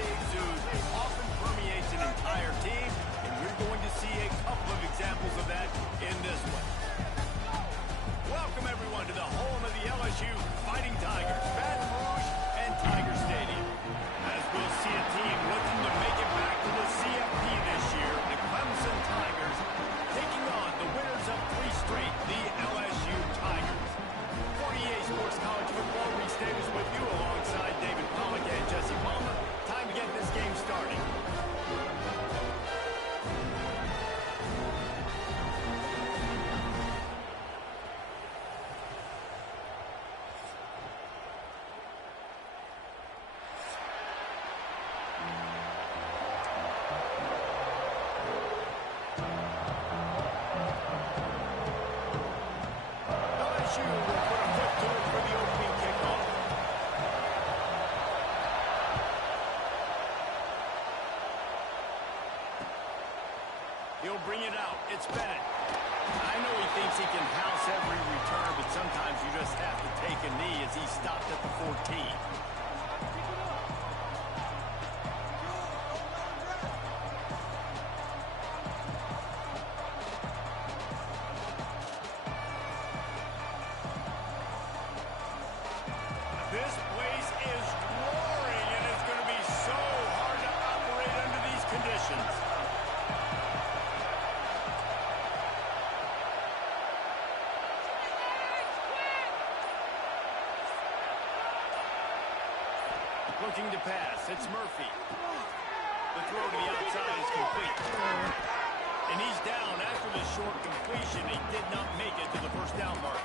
saves ooze often permeates an entire team, and you're going to see a couple of examples of that in this one. Welcome, everyone, to the home of the LSU Fighting Tigers, Baton Rouge and Tiger Stadium. As we'll see a team looking to make it back to the CFP this year, the Clemson Tigers taking on the winners of 3 straight, the LSU Tigers. 48 Sports College Football, Reese Davis with you alongside David Pollack and Jesse Palmer. Time to get this game started. He'll bring it out. It's Bennett. I know he thinks he can house every return, but sometimes you just have to take a knee as he stopped at the 14. This place is roaring, and it's going to be so hard to operate under these conditions. Looking to pass, it's Murphy. The throw to the outside is complete. And he's down after the short completion. He did not make it to the first down mark.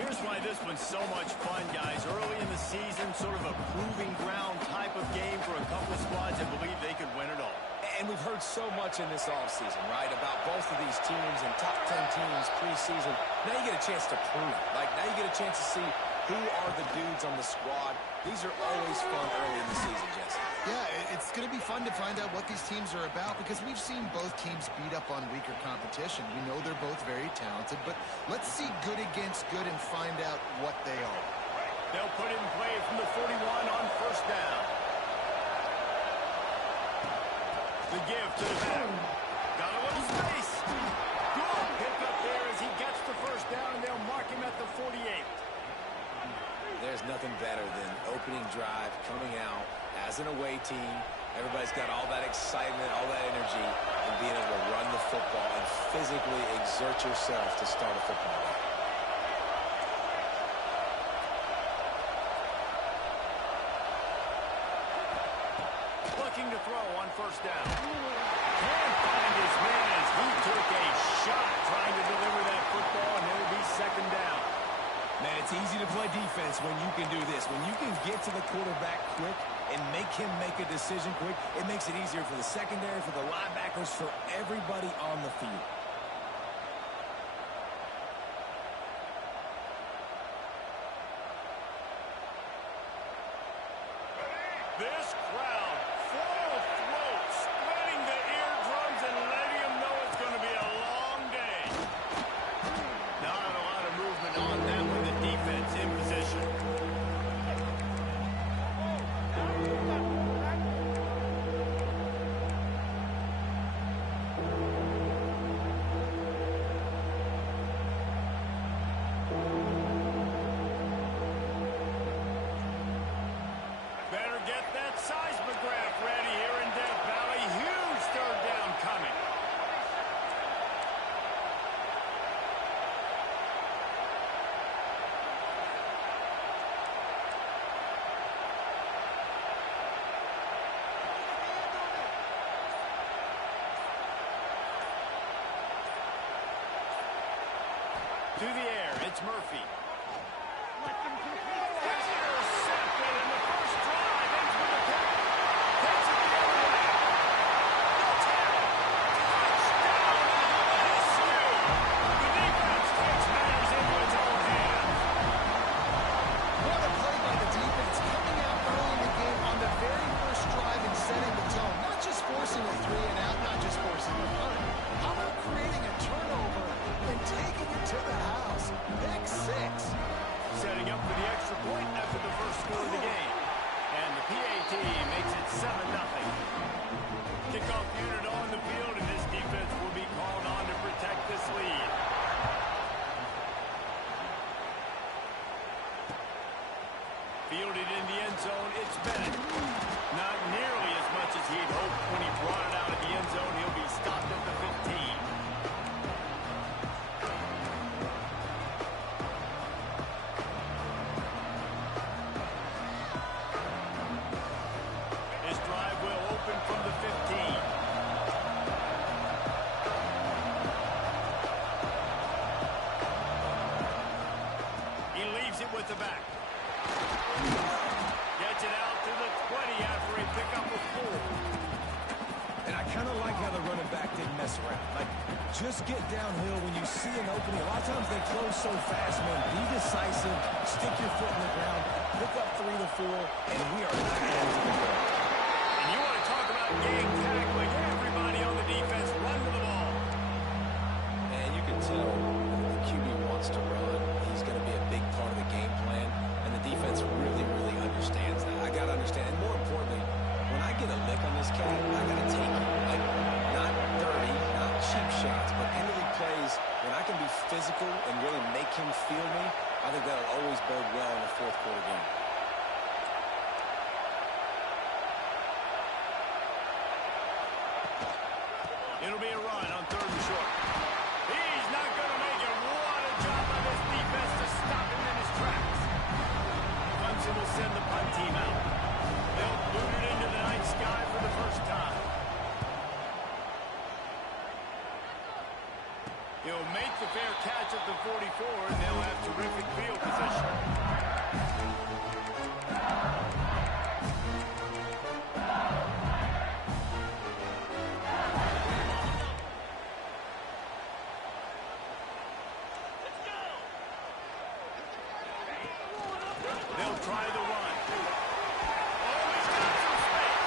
Here's why this one's so much fun, guys. Early in the season, sort of a proving ground type of game for a couple squads that believe they could win it all. And we've heard so much in this offseason, right, about both of these teams and top 10 teams preseason. Now you get a chance to prove it. Like, now you get a chance to see who are the dudes on the squad. These are always fun early in the season, Jesse. Yeah, it's going to be fun to find out what these teams are about because we've seen both teams beat up on weaker competition. We know they're both very talented, but let's see good against good and find out what they are. They'll put it in play from the 41 on first down. The give to the back. Got a little space. Good pick up there as he gets the first down, and they'll mark him at the 48. There's nothing better than opening drive, coming out as an away team. Everybody's got all that excitement, all that energy, and being able to run the football and physically exert yourself to start a football game. Looking to throw on first down. Can't find his man as he took a shot trying to deliver that football, and it'll be second down. Man, it's easy to play defense when you can do this. When you can get to the quarterback quick and make him make a decision quick, it makes it easier for the secondary, for the linebackers, for everybody on the field. This crowd, full of throat, splitting the eardrums and letting them know it's going to be a long day. Not a lot of movement on that with the defense in position. Better get that seismograph ready here in Death Valley. Huge third down coming. To the air, it's Murphy. Intercepted in the first drive into the pit. Takes it the other way. No tackle. Touchdown, LSU. The defense takes matters into its own hands. What a play by the defense, coming out early in the game on the very first drive and setting the tone. Not just forcing a 3 and out, not just forcing a punt. How about creating a turnover and taking it to the house? Pick 6. Fielded in the end zone, it's Bennett. Not nearly as much as he'd hoped when he brought it out of the end zone. He'll be stopped at the 15. His drive will open from the 15. He leaves it with the back. Gets it out to the 20 after a pickup of 4. And I kind of like how the running back didn't mess around. Like, just get downhill when you see an opening. A lot of times they close so fast, man. Be decisive, stick your foot in the ground, pick up 3 to 4, and we are not going to the ball. And you want to talk about game tackling. Everybody on the defense run to the ball. And you can tell the QB wants to run. He's going to be a big part of the game plan. And the defense really, really understands that. I got to understand. And more importantly, when I get a lick on this cat, I got to take it. Like, not dirty, not cheap shots, but end-of-league plays when I can be physical and really make him feel me, I think that'll always bode well in the fourth quarter game. It'll be a run on 3rd and short. He's not going to make it. What a job by this defense to stop him in his tracks. Clemson will send the punt team out. They'll boot it into the night sky for the first time. He'll make the fair catch at the 44, and they'll have terrific field position. They'll try the run. Oh, he's got some space.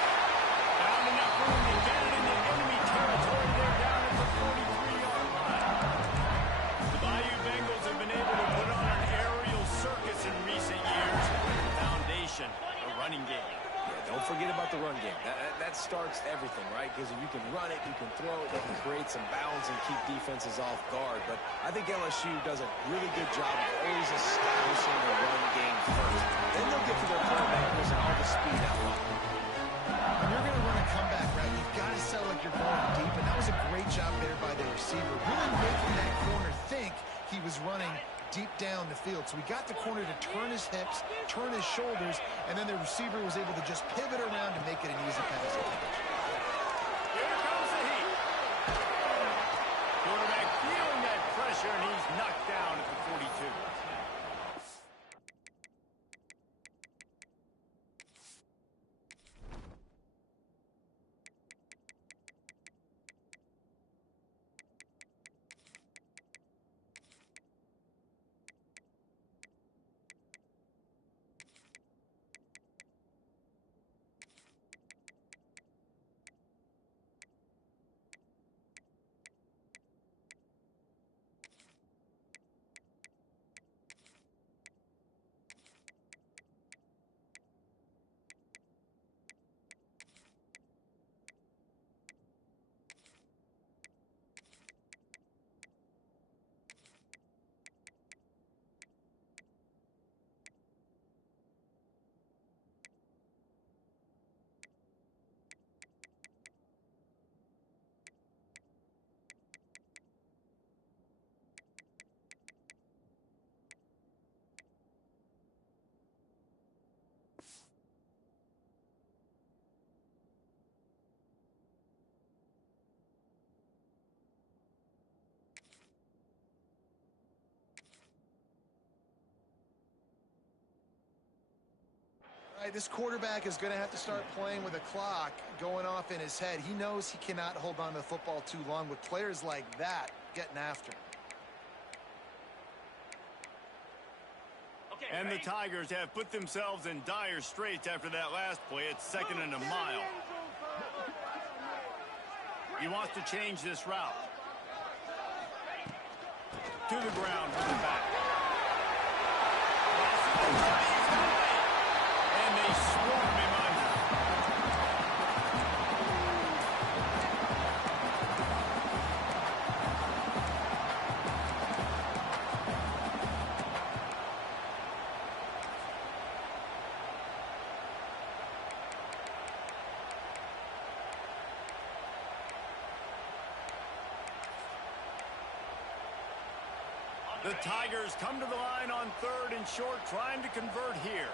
Found enough room to get it into enemy territory. They're down at the 43-yard line. The Bayou Bengals have been able to put on an aerial circus in recent years. Foundation, a running game. Yeah, don't forget about the run game. That starts everything, right? Because if you can run it, you can throw it, you can create some balance and keep defenses off guard. But I think LSU does a really good job of always establishing the run game first. Then they'll get to their playmakers and all the speed outlet. When you're going to run a comeback route, you've got to sell like you're going deep, and that was a great job there by the receiver, really making that corner think he was running deep down the field. So we got the corner to turn his hips, turn his shoulders, and then the receiver was able to just pivot around to make it an easy pass. Here comes the heat. Quarterback feeling that pressure, and he's knocked down at the 42. Right, this quarterback is going to have to start playing with a clock going off in his head. He knows he cannot hold on to the football too long with players like that getting after him. And the Tigers have put themselves in dire straits after that last play. It's 2nd and a mile. He wants to change this route. To the ground for the back. And they swarm him under. The Tigers come to the line on 3rd and short, trying to convert here.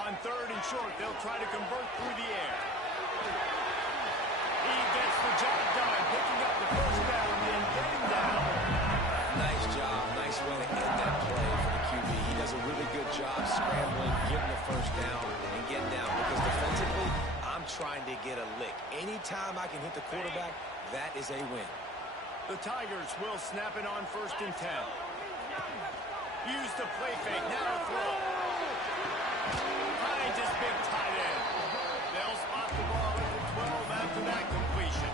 On 3rd and short, they'll try to convert through the air. He gets the job done, picking up the first down and getting down. Nice job. Nice way to end that play for the QB. He does a really good job scrambling, getting the first down, and getting down. Because defensively, I'm trying to get a lick. Anytime I can hit the quarterback, that is a win. The Tigers will snap it on 1st and 10. Use the play fake. Now throw. Finds his big tight end. They'll spot the ball at the 12 after that completion.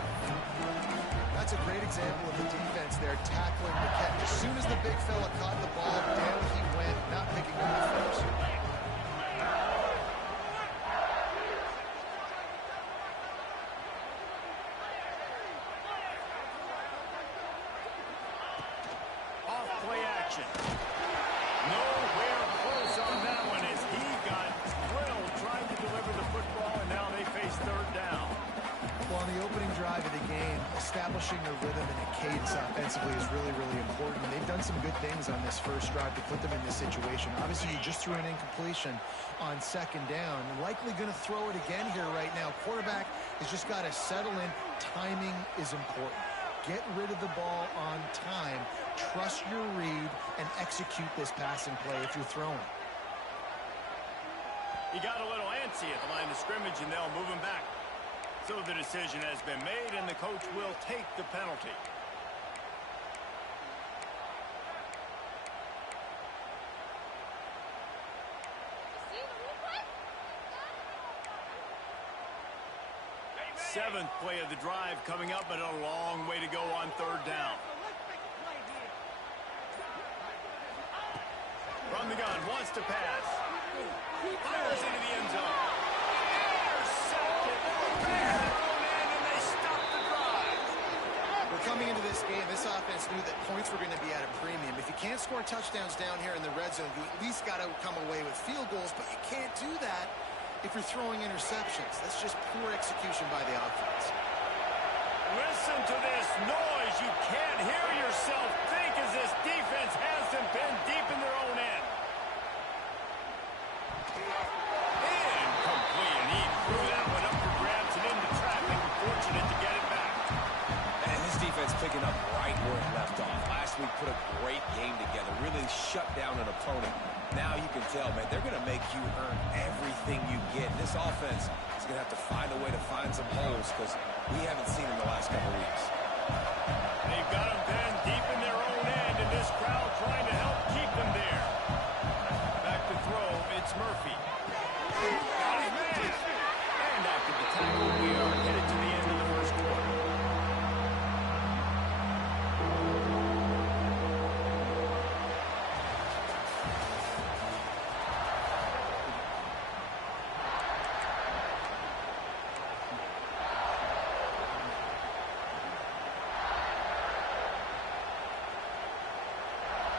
That's a great example of the defense there tackling the catch. As soon as the big fella caught the ball, down he went, not picking up the first. Off play action. Nowhere close on that one as he got drilled trying to deliver the football, and now they face 3rd down. Well, on the opening drive of the game, establishing a rhythm and a cadence offensively is really, really important. They've done some good things on this first drive to put them in this situation. Obviously, you just threw an incompletion on 2nd down. Likely going to throw it again here right now. Quarterback has just got to settle in. Timing is important. Get rid of the ball on time. Trust your read and execute this passing play if you're throwing. He got a little antsy at the line of scrimmage, and they'll move him back. So the decision has been made, and the coach will take the penalty. Seventh play of the drive coming up, but a long way to go on 3rd down. From the gun, wants to pass. Fires into the end zone. Intercepted. Back to their own end, and they stop the drive. We're coming into this game, this offense knew that points were going to be at a premium. If you can't score touchdowns down here in the red zone, you at least got to come away with field goals, but you can't do that if you're throwing interceptions. That's just poor execution by the offense. Listen to this noise. You can't hear yourself think as this defense has them pinned deep in their own end. Incomplete, and he threw that one up for grabs and into traffic. Fortunate to get it back. And his defense picking up right where it left off. Last week put a great game together, really shut down an opponent. Now you can tell, man, they're going to make you earn everything you get. This offense is going to have to find a way to find some holes because we haven't seen them the last couple weeks. They've got them pinned deep in their own end, and this crowd trying to help keep them there. Back to throw, it's Murphy. Got his man. And after the tackle, we are headed to the end of the first quarter.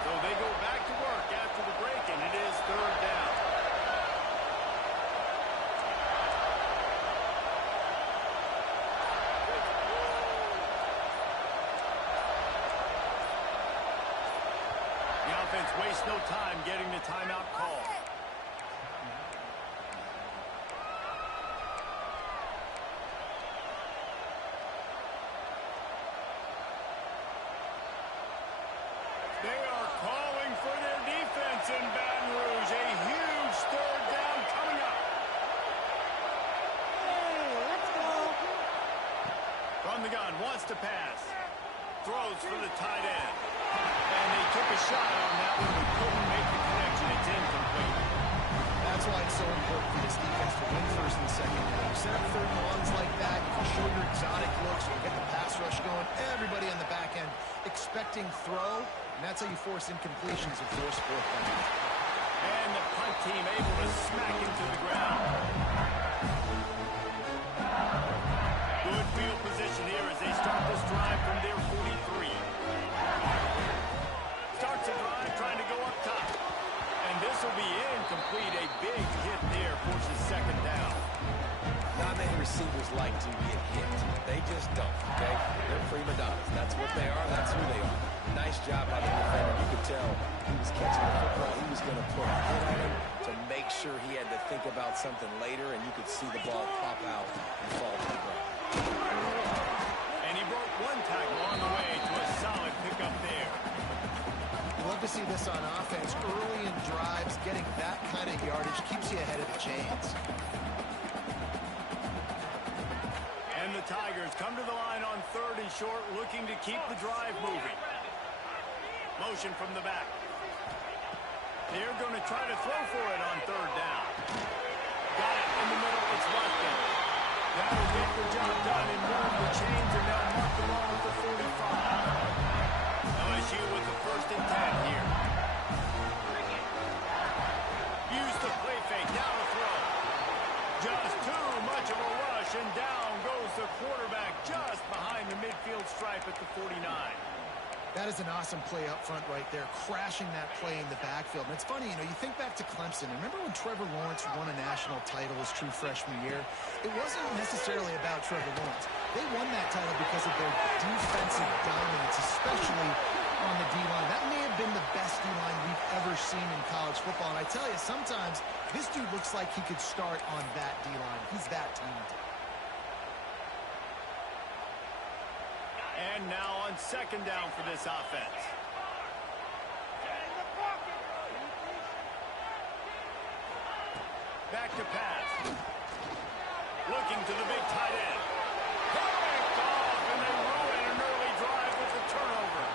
So they go back to work after the break, and it is 3rd down. The offense wastes no time getting the timeout call. They are calling for their defense in Baton Rouge. A huge 3rd down coming up. From the gun, wants to pass. Throws for the tight end. And they took a shot on that one, but couldn't make the connection. It's incomplete. That's why it's so important for this defense to win 1st and 2nd down. You set up 3rd and longs like that, you can show your exotic looks, you get the pass rush going, everybody on the back end expecting throw, and that's how you force incompletions and force 4th down. And the punt team able to smack him to the ground. Good field position here as they start this drive from their 43. Starts a drive trying to go up top. And this will be incomplete. A big hit there forces 2nd down. Not many receivers like to get hit. They just Nice job by the defender. You could tell he was catching the football. He was going to put a hit on him to make sure he had to think about something later, and you could see the ball pop out and fall to the ground. And he broke one tackle on the way to a solid pickup there. You love to see this on offense. Early in drives, getting that kind of yardage keeps you ahead of the chains. And the Tigers come to the line on 3rd and short, looking to keep the drive moving. Motion from the back. They're going to try to throw for it on 3rd down. Got it in the middle. It's Rustin. That'll get the job done and move the chains, and they'll mark the ball at the 45. LSU with the 1st and 10 here. Use the play fake. Now to throw. Just too much of a rush, and down goes the quarterback just behind the midfield stripe at the 49. That is an awesome play up front right there, crashing that play in the backfield. And it's funny, you know, you think back to Clemson. Remember when Trevor Lawrence won a national title his true freshman year? It wasn't necessarily about Trevor Lawrence. They won that title because of their defensive dominance, especially on the D-line. That may have been the best D-line we've ever seen in college football. And I tell you, sometimes this dude looks like he could start on that D-line. He's that talented. And now on 2nd down for this offense. Back to pass. Looking to the big tight end. Picked off, and they ruin an early drive with the turnover.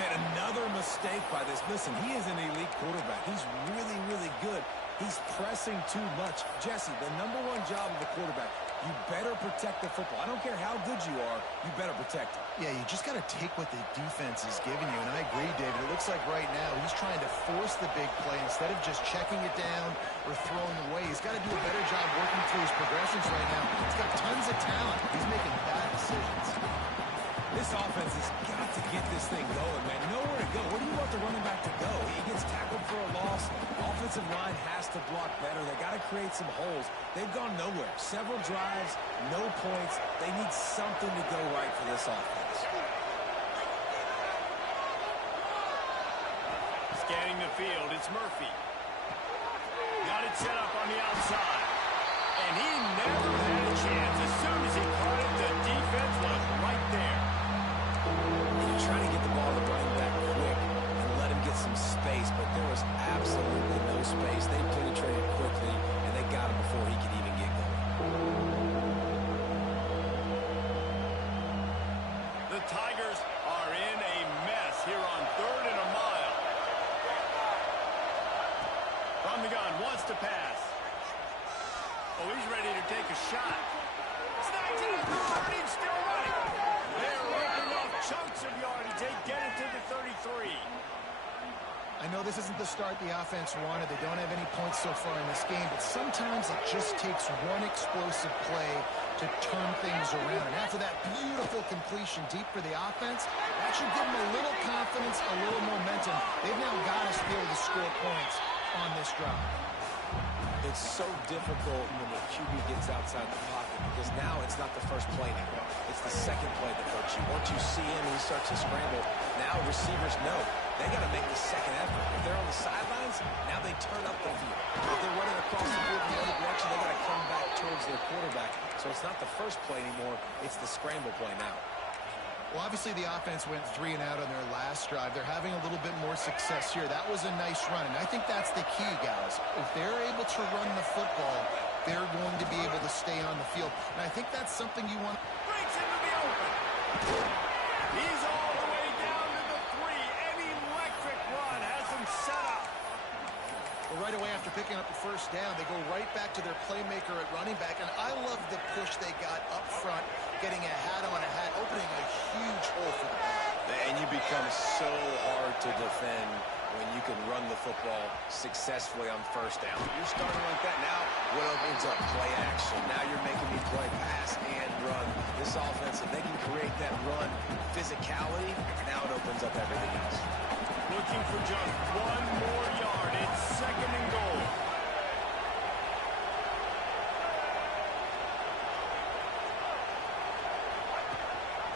Man, another mistake by this. Listen, he is an elite quarterback. He's really, really good. He's pressing too much. Jesse, the #1 job of a quarterback, you better protect the football. I don't care how good you are, you better protect it. Yeah, you just got to take what the defense is giving you. And I agree, David. It looks like right now he's trying to force the big play instead of just checking it down or throwing away. He's got to do a better job working through his progressions right now. He's got tons of talent. He's making bad decisions. This offense has got to get this thing going, man. Nowhere to go. Where do you want the running back to go? He gets tackled for a loss. Offensive line has to block better. They got to create some holes. They've gone nowhere. Several drives, no points. They need something to go right for this offense. Scanning the field, it's Murphy. Got it set up on the outside. And he never had a chance. As soon as he caught it, the defense was right there. Trying to get the ball to the running back quick and let him get some space, but there was absolutely no space. They penetrated quickly, and they got him before he could even get going. The Tigers are in a mess here on 3rd and a mile. From the gun, wants to pass. Oh, he's ready to take a shot. Snags it up, he's still running. They're ripping off chunks of yardage. They get it to the 33. I know this isn't the start the offense wanted. They don't have any points so far in this game, but sometimes it just takes one explosive play to turn things around. And after that beautiful completion deep for the offense, that should give them a little confidence, a little momentum. They've now got us to be able to score points on this drive. It's so difficult when the QB gets outside the pocket because now it's not the first play anymore. It's the second play that hurts you. Once you see him and he starts to scramble, now receivers know they got to make the second effort. If they're on the sidelines, now they turn up the field. If they're running across the field in the other direction, they got to come back towards their quarterback. So it's not the first play anymore. It's the scramble play now. Well, obviously the offense went 3 and out on their last drive. They're having a little bit more success here. That was a nice run, and I think that's the key, guys. If they're able to run the football, they're going to be able to stay on the field. And I think that's something you want. Breaks into the open. He's all the way down to the 3. An electric run has him set up. Well, right away after picking up the first down, they go right back to their playmaker at running back. And I love the push they got up front, getting a hat on a hat, opening a huge hole for the ball. And you become so hard to defend when you can run the football successfully on first down. You're starting like that now. What opens up? Play action. Now you're making me play pass and run. This offense, if they can create that run physicality, now it opens up everything else. Looking for just 1 more yard. It's 2nd and goal.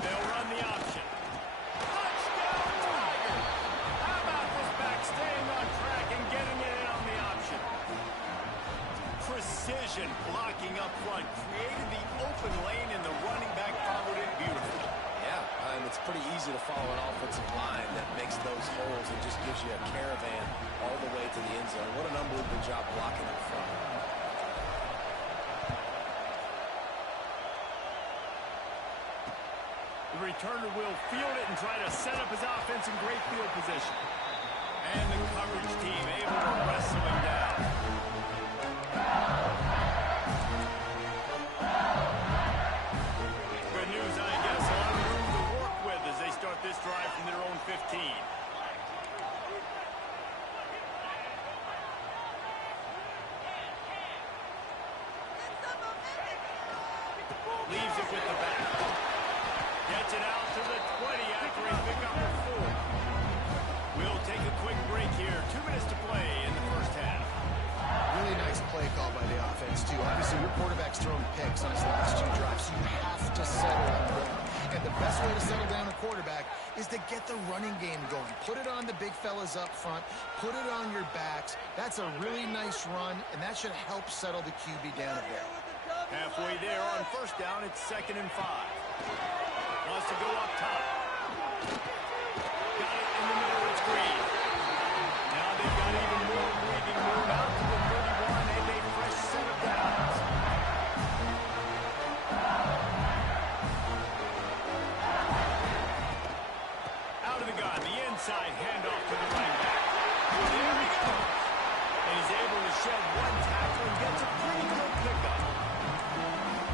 They'll run the option. Touchdown, vision blocking up front, created the open lane, and the running back followed it beautifully. Yeah, it's pretty easy to follow an offensive line that makes those holes and just gives you a caravan all the way to the end zone. What an unbelievable job blocking up front. The returner will field it and try to set up his offense in great field position. And the coverage team able to wrestle him down. Good news, I guess. A lot of room to work with as they start this drive from their own 15. Leaves it with the back. Gets it out to the 20 after a pickup of 4. We'll take a quick break here. 2 minutes to play in the first half. Really nice play call by the offense, too. Obviously, your quarterback's throwing picks on his last 2 drives, so you have to settle him down. And the best way to settle down a quarterback is to get the running game going. Put it on the big fellas up front. Put it on your backs. That's a really nice run, and that should help settle the QB down a bit. Halfway there on first down, it's 2nd and 5. Wants to go up top. Got it in the middle, it's Green. Now they've got even more breathing room out to the 31 and a fresh set of downs. Out of the gun, the inside handoff to the running back. There he goes. And he's able to shed 1 tackle and gets a pretty good pickup.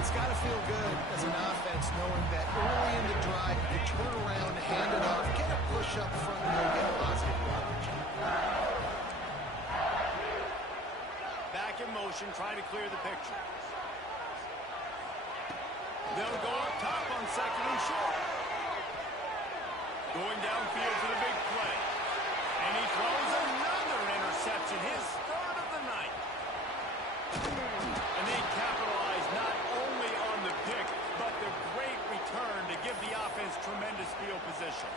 It's got to feel good as an offense knowing that early in the drive, you turn around, hand it off, get a push up front, and you'll get positive yardage. Back in motion, trying to clear the picture. They'll go up top on 2nd and short. Going downfield for the big play. And he throws another interception, his 3rd of the night. And they capitalize not only on the pick, but the great return to give the offense tremendous field position.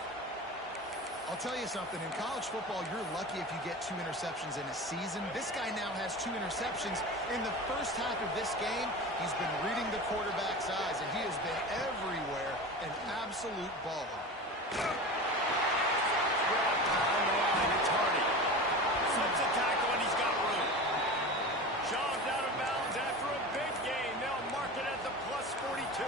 I'll tell you something. In college football, you're lucky if you get 2 interceptions in a season. This guy now has 2 interceptions. In the first half of this game, he's been reading the quarterback's eyes, and he has been everywhere, an absolute baller. On the line, it's Hardy. Slips a tackle, and he's got room. Shoved out of bounds after a big gain. They'll mark it at the plus 42.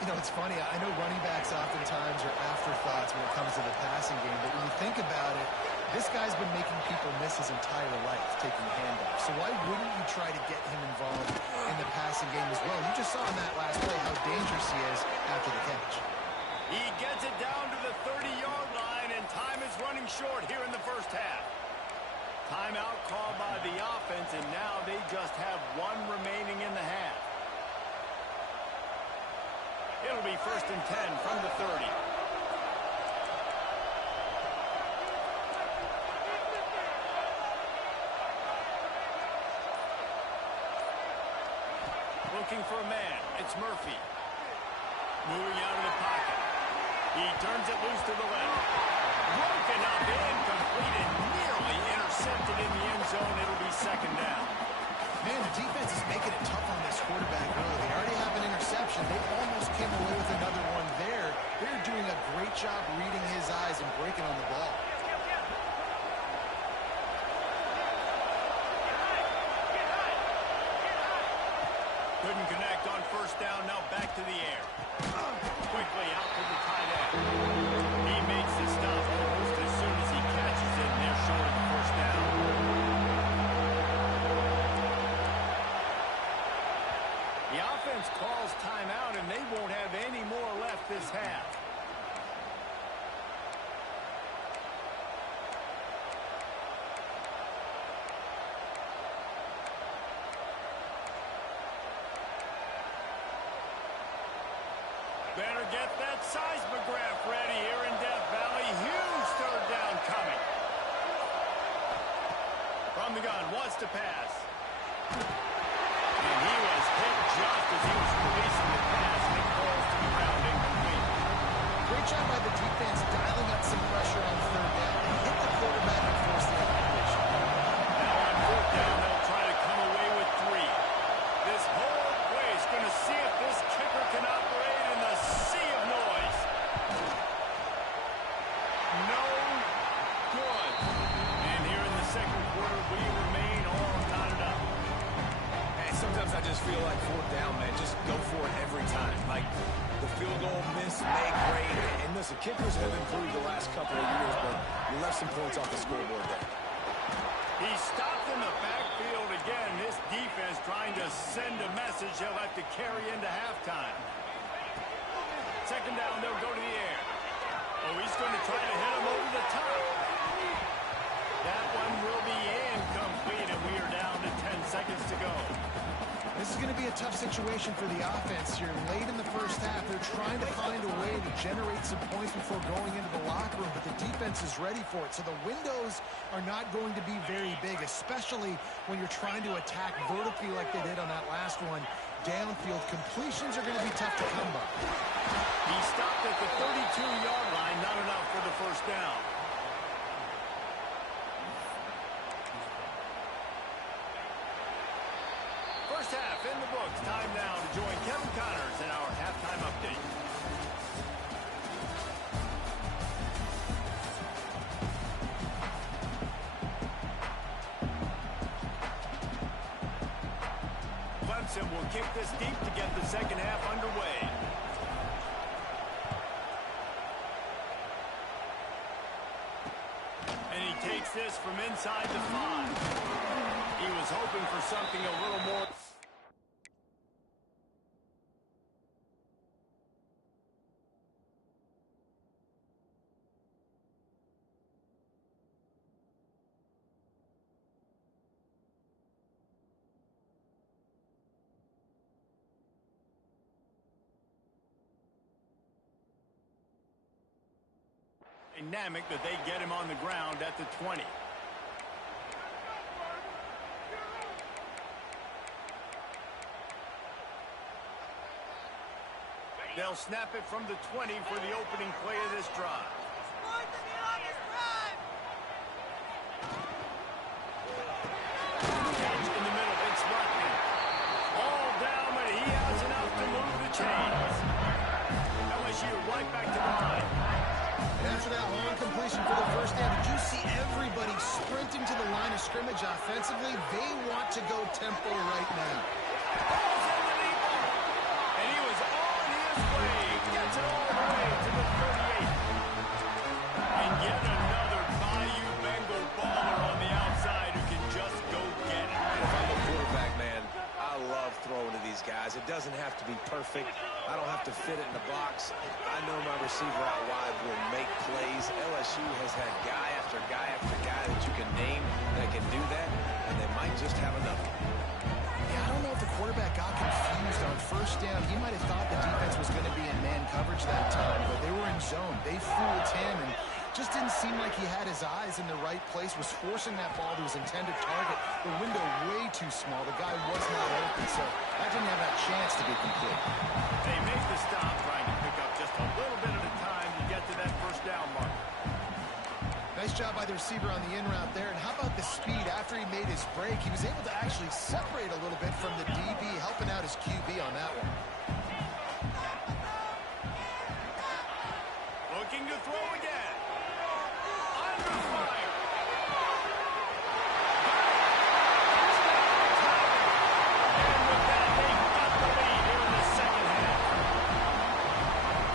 You know, it's funny. I know running backs oftentimes are afterthoughts when it comes to the passing game, but when you think about it, this guy's been making people miss his entire life taking handoffs. So why wouldn't you try to get him involved in the passing game as well? You just saw in that last play how dangerous he is after the catch. He gets it down to the 30-yard line, and time is running short here in the first half. Timeout called by the offense, and now they just have 1 remaining in the half. It'll be 1st and 10 from the 30. Looking for a man. It's Murphy. Moving out of the pocket. He turns it loose to the left. Broken up, incomplete, and nearly intercepted in the end zone. It'll be 2nd down. Man, the defense is making it tough on this quarterback early. They already have an interception. They almost came away with another one there. They're doing a great job reading his eyes and breaking on the ball. Couldn't connect on first down. Now back to the air. Quickly out to the tight end. He makes the stop almost as soon as he catches it, and they're short of the first down. The offense calls timeout, and they won't have any more left this half. Better get that seismograph ready here in Death Valley. Huge 3rd down coming. From the gun, wants to pass. And he was hit just as he was releasing the pass, and it falls to the ground incomplete. Great job by the defense dialing up some pressure on 3rd down and hit the quarterback and force the completion. Now on 4th down, they'll try to come away with 3. just feel like fourth down, man. Just go for it every time. Like the field goal miss, make, great. And listen, kickers have improved the last couple of years, but you left some points off the scoreboard there. He's stopped in the backfield again. This defense trying to send a message he'll have to carry into halftime. Second down, they'll go to the air. Oh, he's going to try to hit him over the top. That one will be incomplete, and we are down to 10 seconds to go. This is going to be a tough situation for the offense here. Late in the first half, they're trying to find a way to generate some points before going into the locker room, but the defense is ready for it. So the windows are not going to be very big, especially when you're trying to attack vertically like they did on that last one. Downfield completions are going to be tough to come by. He stopped at the 32-yard line, not enough for the first down. First half in the books. Time now to join Kevin Connors in our halftime update. Clemson will kick this deep to get the second half underway. And he takes this from inside the 5. He was hoping for something a little more. Dynamic that they get him on the ground at the 20. They'll snap it from the 20 for the opening play of this drive. Catch in the middle, it's Rutman. All down, but he has enough to move the chains. LSU right back to the line. After that long completion for the first down, did you see everybody sprinting to the line of scrimmage offensively? They want to go tempo right now. And he was on his way. Gets it all the way to the 38. And yet another Bayou Bengal baller on the outside who can just go get it. If I'm a quarterback, man, I love throwing to these guys. It doesn't have to be perfect. I don't have to fit it in the box. I know my receiver out wide will make plays. LSU has had guy after guy after guy that you can name that can do that, and they might just have another. Yeah, I don't know if the quarterback got confused on first down. He might have thought the defense was going to be in man coverage that time, but they were in zone. They fooled him and just didn't seem like he had his eyes in the right place, was forcing that ball to his intended target. The window way too small. The guy was not open, so that didn't have that chance to be complete. They make the stop, trying to pick up just a little bit at a time to get to that first down mark. Nice job by the receiver on the in route there. And how about the speed after he made his break? He was able to actually separate a little bit from the DB, helping out his QB on that one. Looking to throw again. Under fire. And with that, they got the lead here in the second half.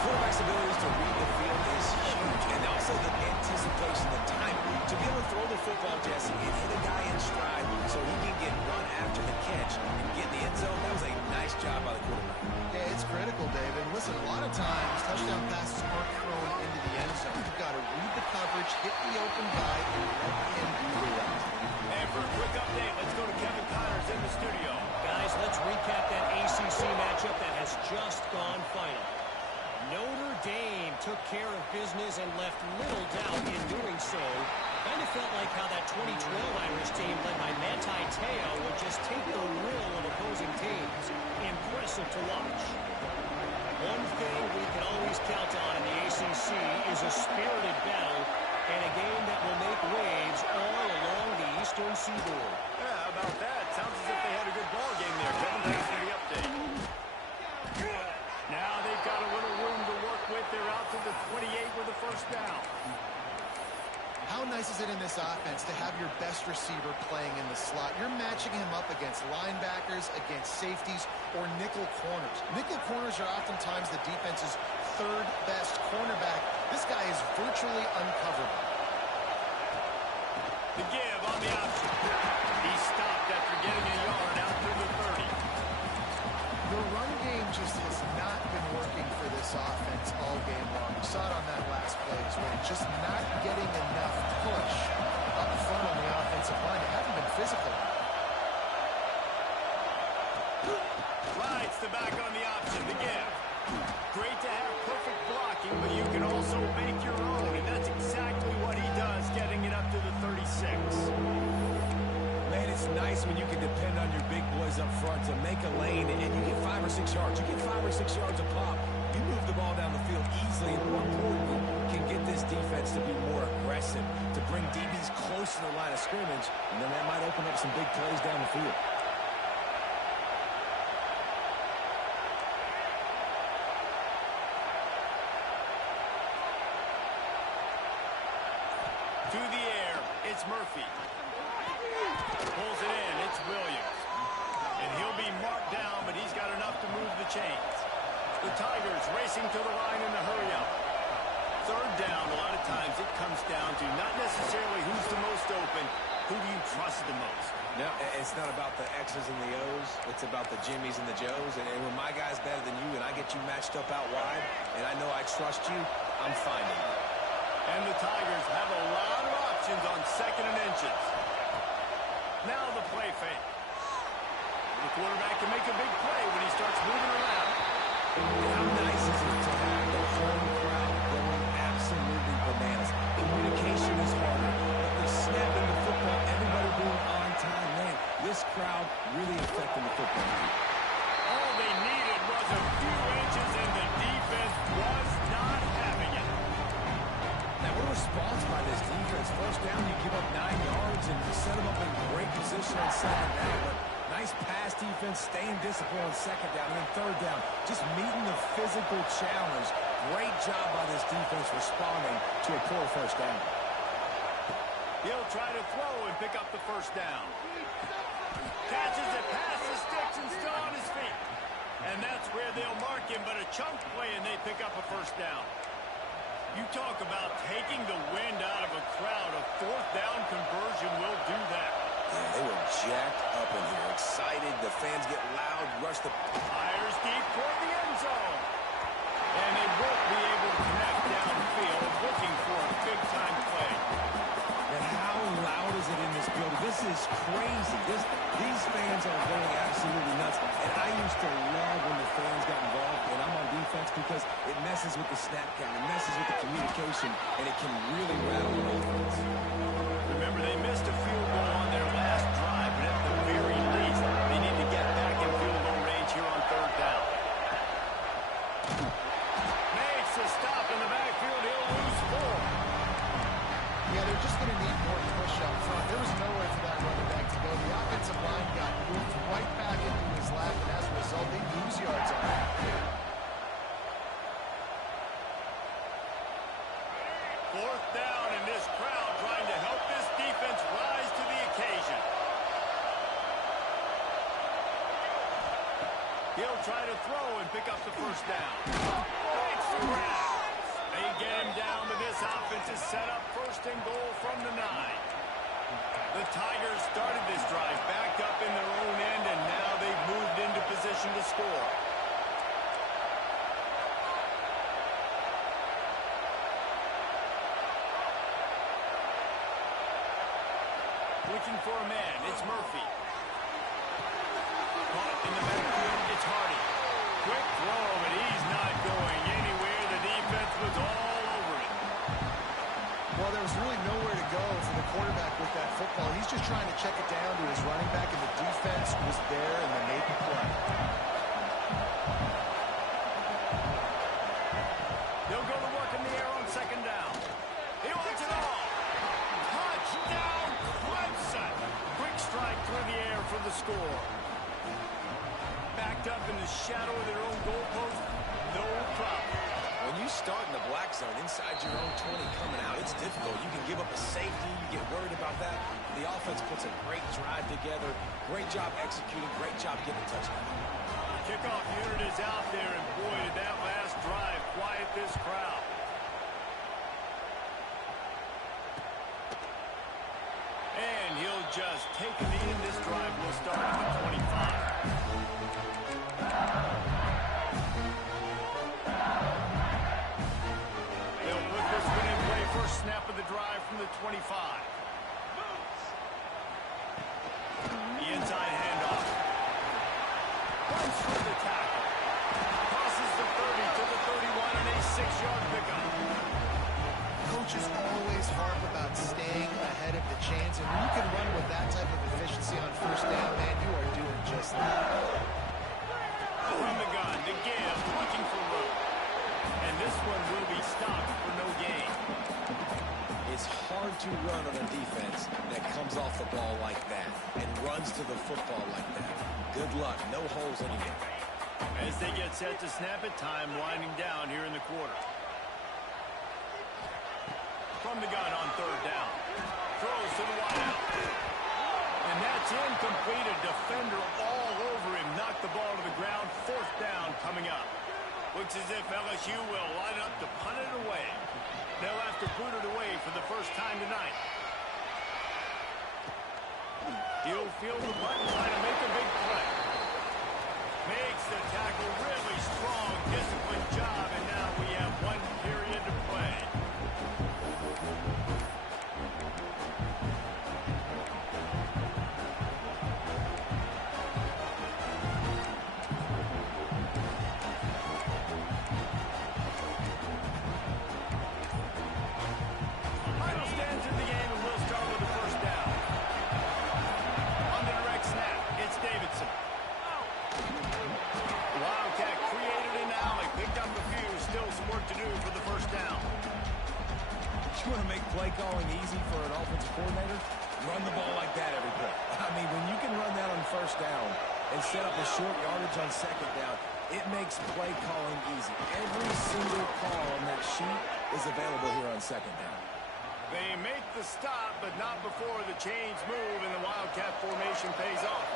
Quarterback's ability to read the field is huge, and also the anticipation, the time to be able to throw the football, Jesse, and hit a guy in stride so he can get run after the catch and get in the end zone. That was a nice job by the quarterback. Yeah, it's critical, David. Listen, a lot of times touchdown passes aren't thrown into the end zone. You've got to read the coverage, hit the open guy, and let him do the rest. And for a quick update, let's go to Kevin Connors in the studio. Guys, let's recap that ACC matchup that has just gone final. Notre Dame took care of business and left little doubt in doing so. Kind of felt like how that 2012 Irish team led by Manti Te'o would just take the will of opposing teams. Impressive to watch. One thing we can always count on in the ACC is a spirited battle and a game that will make waves all along the Eastern Seaboard. Yeah, how about that? Sounds as if they had a good ball game there. Kevin, thanks for the update. Now they've got a little room to work with. They're out to the 28 with the first down. How nice is it in this offense to have your best receiver playing in the slot? You're matching him up against linebackers, against safeties, or nickel corners. Nickel corners are oftentimes the defense's third best cornerback. This guy is virtually uncoverable. The give on the option. He stopped after getting a yard out through the 30. The run game just has not been working for this offense all game long. We saw it on that last play as well. Just not getting enough push up front on the offensive line. They haven't been physical. Rides the back on the option. The give. Great to have perfect blocking, but you can also make your own, and that's exactly what he does, getting it up to the 36. Man, it's nice when you can depend on your big boys up front to make a lane, and you get 5 or 6 yards. You get 5 or 6 yards a pop. You move the ball down the field easily, and more importantly, can get this defense to be more aggressive, to bring DBs close to the line of scrimmage, and then that might open up some big plays down the field. To the air, it's Murphy. Pulls it in, it's Williams. And he'll be marked down, but he's got enough to move the chains. The Tigers racing to the line in the hurry-up. Third down, a lot of times it comes down to not necessarily who's the most open, who do you trust the most? No, it's not about the X's and the O's. It's about the Jimmys and the Joes. And when my guy's better than you and I get you matched up out wide, and I know I trust you, I'm finding you. And the Tigers have a lot of options on 2nd and inches. Now the play fake. The quarterback can make a big play when he starts moving around. How nice is it to have the home crowd going absolutely bananas? Communication is harder, but they're snapping the football, everybody being on time. Man, this crowd really affecting the football game. All they needed was a few inches, and the defense was not having it. Now, what a response by this defense. First down, you give up 9 yards, and you set them up in great position on 2nd down. But nice pass defense, staying disciplined on 2nd down. And then 3rd down, just meeting the physical challenge. Great job by this defense responding to a poor first down. He'll try to throw and pick up the first down. Catches it past the sticks and still on his feet. And that's where they'll mark him, but a chunk play and they pick up a first down. You talk about taking the wind out of a crowd. A 4th down conversion will do that. Yeah, they were jacked up in here, excited. The fans get loud, rush the... Fires deep toward the end zone. And they won't be able to connect downfield, looking for a big-time play. And how loud is it in this building? This is crazy. These fans are going absolutely nuts. And I used to love when the fans got involved, and I'm on defense because it messes with the snap count. It messes with the communication, and it can really rattle an offense. Remember, they missed a field goal on their last drive, but at the very least, they need to get back in field goal range here on 3rd down. Makes a stop in the backfield. He'll lose 4. Yeah, they're just going to need more push up front. There was nowhere for that running back to go. The offensive line got moved right back into his lap, and as a result, they lose yards on that. 4th down, and this crowd trying to help this defense rise to the occasion. He'll try to throw and pick up the first down. Makes the grab. They get him down, but this offense is set up 1st and goal from the 9. The Tigers started this drive backed up in their own end, and now they've moved into position to score. Looking for a man, it's Murphy. Caught in the backfield, it's Hardy. Quick throw, but he's not going anywhere. The defense was all over it. Well, there was really nowhere to go for the quarterback with that football. He's just trying to check it down to his running back, and the defense was there, and they made the play. They'll go to work in the air on 2nd down. He wants it all. Touchdown, Clemson. Quick strike through the air for the score. Backed up in the shadow of their own goalpost, no problem. When you start in the black zone inside your own 20 coming out, it's difficult. You can give up up a safety, you get worried about that. The offense puts a great drive together. Great job executing. Great job getting a touchdown. Kickoff unit is out there, and boy, did that last drive quiet this crowd. And he'll just take a knee, and this drive will start at the 25. They'll put this one in play. First snap of the drive from the 25. The inside handoff. Runs through the tackle. Crosses the 30 to the 31 and a 6-yard pickup. Coaches always harp about staying ahead of the chains, and when you can run with that type of efficiency on first down, man, you are doing just that. From the gun to give, looking for room. And this one will be stopped for no gain. It's hard to run on a defense that comes off the ball like that and runs to the football like that. Good luck. No holes anywhere. As they get set to snap it, time winding down here in the quarter. From the gun on third down. Throws to the wideout. And that's incomplete. A defender all over him. Knocked the ball to the ground. Fourth down coming up. Looks as if LSU will line up to punt it away. They'll have to boot it away for the first time tonight. He'll field the punt and try to make a big play. Makes the tackle really strong. Disciplined job, and now we have one period to play. Final stands in the game, and we'll start with the first down. On the direct snap, it's Davidson. Wildcat created an alley, picked up a few, still some work to do for the first down. You want to make play calling easy for an offensive coordinator? Run the ball like that every play. I mean, when you can run that on first down and set up a short yardage on second down, it makes play calling easy. Every single call on that sheet is available here on second down. They make the stop, but not before the chains move and the Wildcat formation pays off.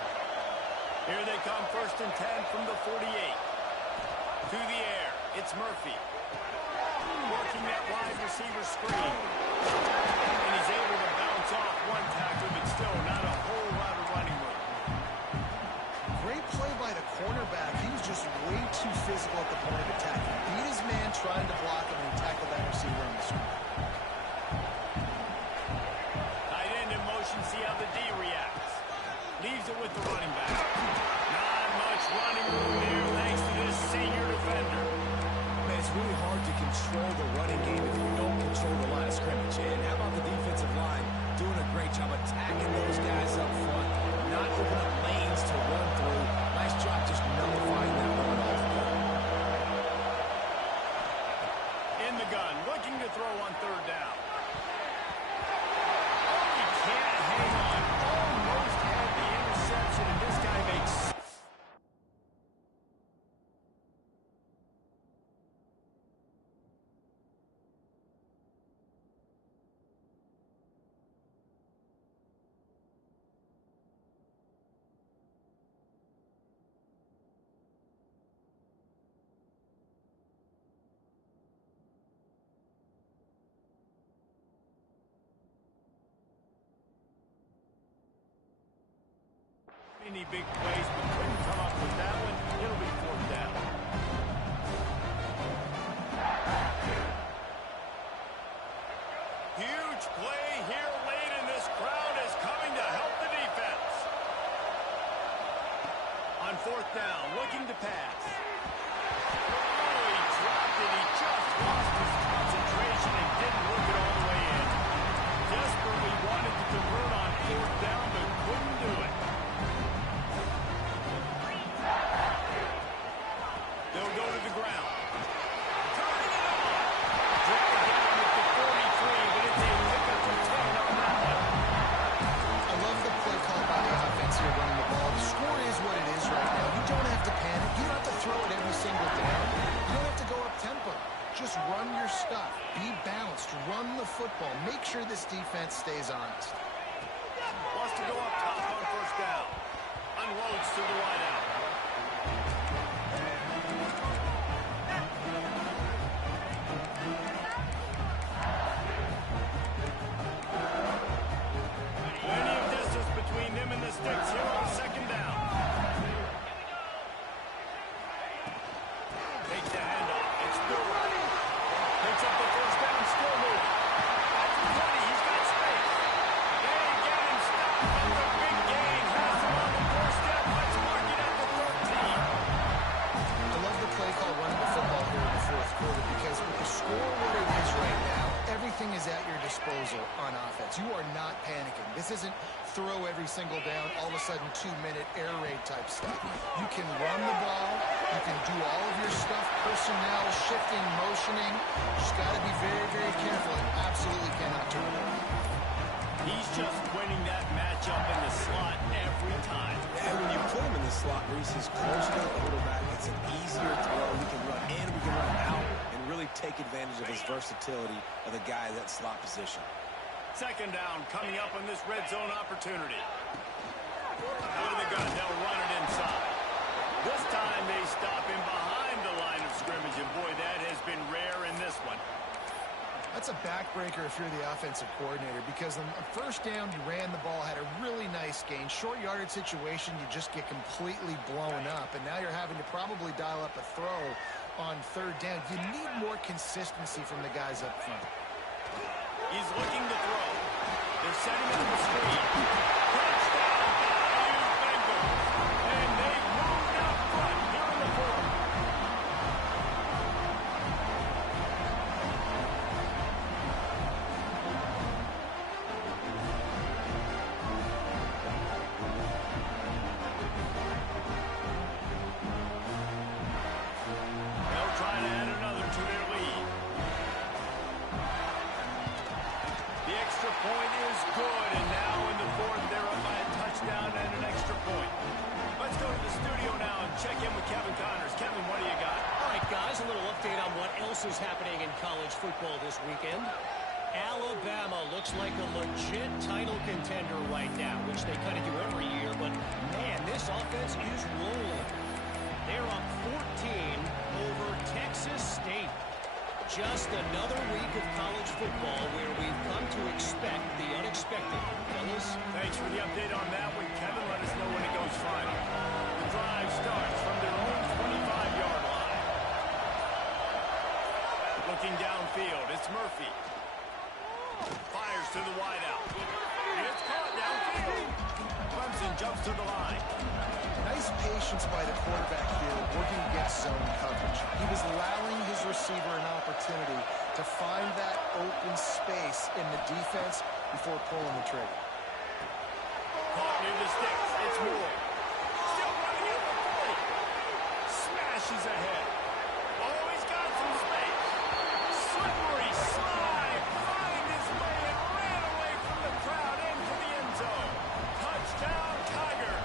Here they come, first and 10 from the 48. To the air, it's Murphy. Working that wide receiver screen. And he's able to bounce off one tackle, but still not a whole lot of running room. Great play by the cornerback. He was just way too physical at the point of attack. He beat his man trying to block him, and he tackled that receiver on the screen. Tight end in motion, see how the D reacts. Leaves it with the running back. Not much running room here thanks to this senior defender. Man, it's really hard to control the running game if you don't control the line of scrimmage. And how about the defensive line doing a great job attacking those guys up front, not opening up lanes to run through. Nice job just nullifying that run altogether. In the gun, looking to throw on third down. Oh, he can't hang on. Almost had the interception, and this guy makes... Any big plays, but couldn't come up with that one. It'll be fourth down. Huge play here late, and this crowd is coming to help the defense. On fourth down, looking to pass. Oh, he dropped it. He just lost his concentration and didn't look it all the way in. Desperately wanted to convert on fourth down, but couldn't do it. They'll go to the ground. Turning it on. Drag down at the 43, but it's a pickup of 10 on that one. I love the play call by the offense here running the ball. The score is what it is right now. You don't have to panic. You don't have to throw it every single down. You don't have to go up tempo. Just run your stuff. Be balanced. Run the football. ball. Make sure this defense stays honest. Wants to go up top on first down. Unloads to the wideout. Plenty of distance between them and the sticks here on second down. Takes the handoff. It's still running. Picks up the first down, still moving. At the 20, he's got space. They get him stopped, but the big gain has him on the doorstep. Let's mark it at the 13. I love the play call running the football here in the fourth quarter because with the score what it is right now, everything is at your disposal on offense. You are not panicking. This isn't throw every single down, all of a sudden 2-minute air raid type stuff. You can run the ball. You can do all of your stuff, personnel, shifting, motioning. Just got to be very, very careful and absolutely cannot turn it over. He's just winning that matchup in the slot every time. And when you put him in the slot, Reese, he's close to the quarterback. It's an easier throw. We can run in, we can run out, and really take advantage of his versatility of the guy in that slot position. Second down coming up on this red zone opportunity. Out of the gun, they'll run it inside. This time they stop him behind the line of scrimmage, and boy, that has been rare in this one. That's a backbreaker if you're the offensive coordinator because on the first down, you ran the ball, had a really nice gain. Short yardage situation, you just get completely blown up, and now you're having to probably dial up a throw on third down. You need more consistency from the guys up front. He's looking to throw. They're setting up the screen. Touchdown, Bayou Bengals. And they've moved out front here in the fourth. They'll try to add another to their lead. The extra point is good, and now in the fourth, they're up by a touchdown and an extra point. Let's go to the studio now and check in with Kevin Connors. Kevin, what do you got? All right, guys, a little update on what else is happening in college football this weekend. Alabama looks like a legit title contender right now, which they kind of do every year, but man, this offense is rolling. They're up 14 over Texas State. Just another week of college football where we've come to expect the unexpected. Fellas? Thanks for the update on that one, Kevin. Let us know when it goes final. The drive starts from their own 25-yard line. Looking downfield, it's Murphy. Fires to the wideout. It's caught downfield. Clemson jumps to the line. Nice patience by the quarterback here working against zone coverage. He was allowing his receiver an opportunity to find that open space in the defense before pulling the trigger. Caught near the sticks. It's Moore. Still running at the 40. Smashes ahead. Oh, he's got some space. Slippery slide. Find his way and ran away from the crowd into the end zone. Touchdown, Tiger.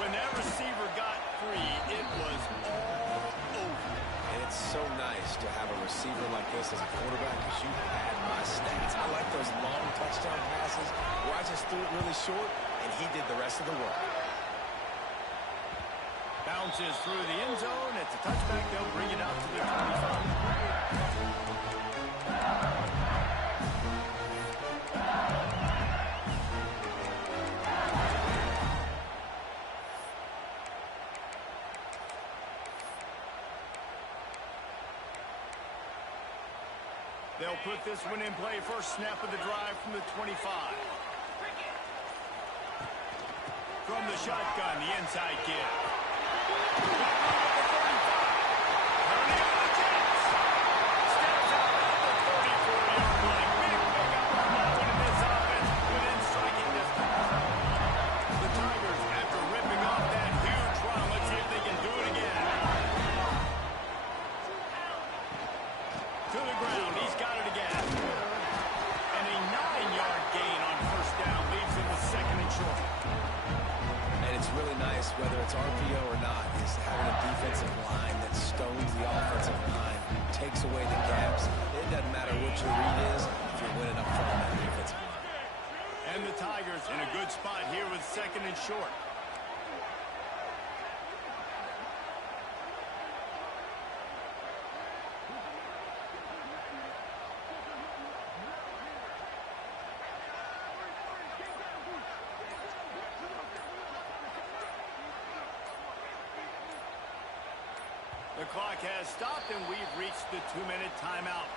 When that receiver got free, it was all over. And it's so nice to have a receiver like this as a quarterback because you had my stats. I like those long touchdown passes where I just threw it really short and he did the rest of the work. Bounces through the end zone. It's a touchback. They'll bring it out to the 25. They'll put this one in play. First snap of the drive from the 25. From the shotgun, the inside kid. Back over the 35. Turning on the Jets. Steps out at the 34-yard line. Big pickup on that one in this offense within striking distance. The Tigers, after ripping off that huge run, let's see if they can do it again. To the ground. He's got it again. And a 9-yard gain on first down leaves him with second and short. And it's really nice, whether it's RPO or not, is having a defense And the Tigers in a good spot here with 2nd and short. The clock has stopped, and we've reached the 2-minute timeout.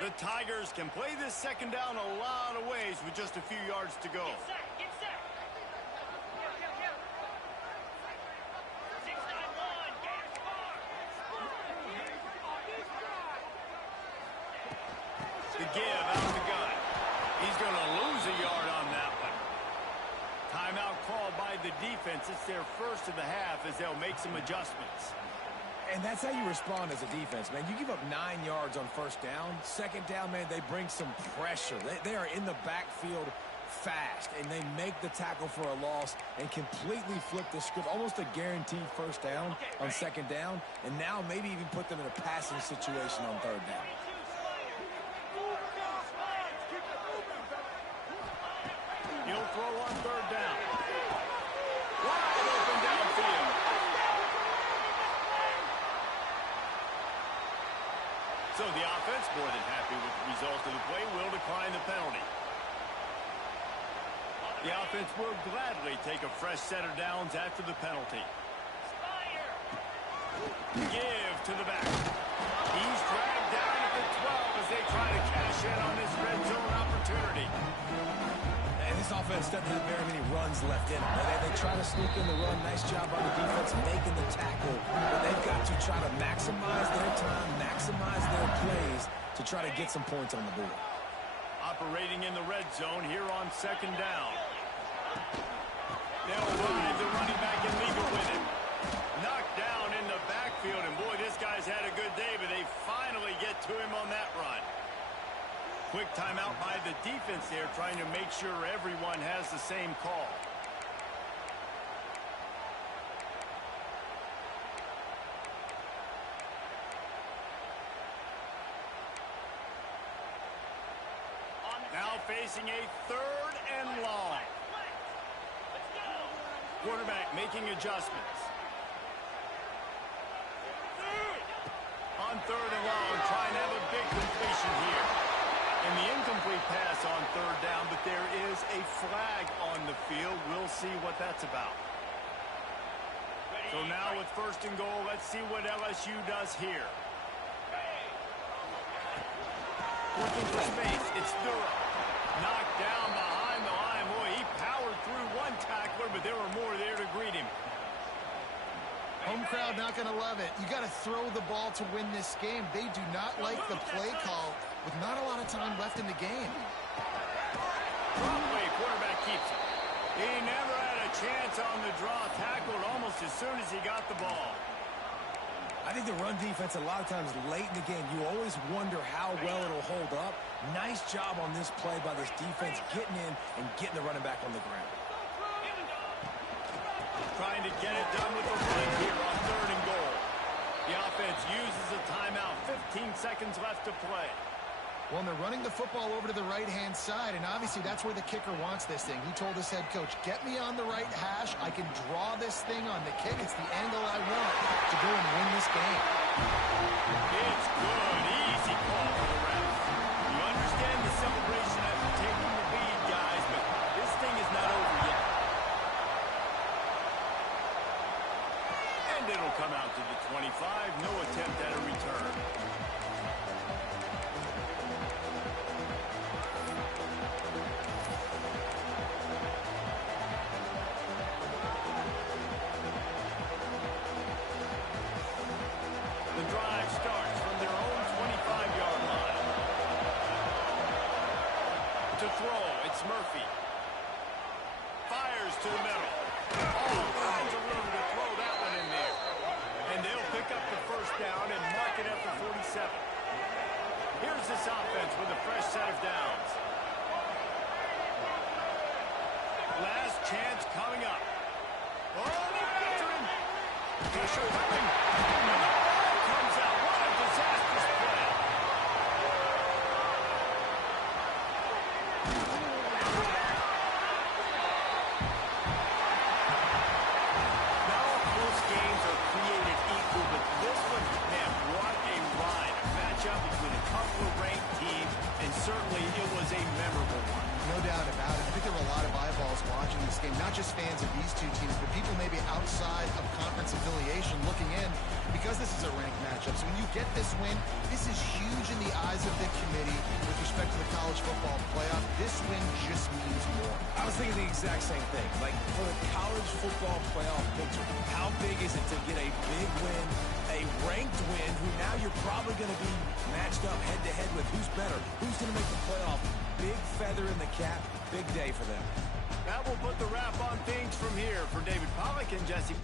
The Tigers can play this 2nd down a lot of ways with just a few yards to go. Get set. The give out of the gun. He's going to lose a yard on that one. Timeout called by the defense. It's their first of the half as they'll make some adjustments. And that's how you respond as a defense, man. You give up 9 yards on 1st down. 2nd down, man, they bring some pressure. They are in the backfield fast, and they make the tackle for a loss and completely flip the script. Almost a guaranteed 1st down on 2nd down, and now maybe even put them in a passing situation on 3rd down. He'll throw on 3rd down. Wide open downfield. So the offense, more than happy with the result of the play, will decline the penalty. The offense will gladly take a fresh set of downs after the penalty. Give to the back. He's dragged down at the 12 as they try to cash in on this red zone opportunity. And this offense doesn't have very many runs left in it. They try to sneak in the run. Nice job by the defense making the tackle. But they've got to try to maximize their time, maximize their plays to try to get some points on the board. Operating in the red zone here on 2nd down. They'll ride the running back and leave it with him. Knocked down in the backfield, and boy, this guy's had a good day, but they finally get to him on that run. Quick timeout by the defense there, trying to make sure everyone has the same call. Now facing a 3rd and long. Quarterback making adjustments. On 3rd and long, trying to have a big completion here. And the incomplete pass on 3rd down, but there is a flag on the field. We'll see what that's about. So now with 1st and goal, let's see what LSU does here. Looking for space, it's Durham. Knocked down behind the line. Boy, he powered through one tackler, but there were more there to greet him. Home crowd not going to love it. You got to throw the ball to win this game. They do not like the play call with not a lot of time left in the game. Drop play, quarterback keeps it. He never had a chance on the draw, tackled almost as soon as he got the ball. I think the run defense, a lot of times late in the game, you always wonder how well it'll hold up. Nice job on this play by this defense, getting in and getting the running back on the ground. Trying to get it done with the run here on 3rd and goal. The offense uses a timeout. 15 seconds left to play. Well, and they're running the football over to the right-hand side, and obviously that's where the kicker wants this thing. He told his head coach, get me on the right hash. I can draw this thing on the kick. It's the angle I want to go and win this game. It's good. Easy call for the refs. You understand the celebration after taking the lead, guys, but this thing is not over yet. And it'll come out to the 25. No attempt at a return. The drive starts from their own 25-yard line. To throw, it's Murphy. Fires to the middle. All kinds of room to throw that one in there. And they'll pick up the 1st down and mark it at the 47. Here's this offense with a fresh set of downs. chance coming up. Oh, they're after him. Fisher coming. And the ball comes out. What a disastrous play. Not all close games are created equal, but this one, man, what a ride. A matchup between a couple of ranked teams, and certainly it was a memorable one. No doubt about it. I think there were a lot of eyeballs watching this game, not just fans of these two teams, but people maybe outside of conference affiliation looking in because this is a ranked matchup. So when you get this win, this is huge in the eyes of the committee with respect to the college football playoff. This win just means more. I was thinking the exact same thing. Like, for the college football playoff picture, how big is it to get a big win, a ranked win, who now you're probably going to be matched up head-to-head with who's better, who's going to make the playoff. Big feather in the cap, big day for them. That will put the wrap on things from here. For David Pollack and Jesse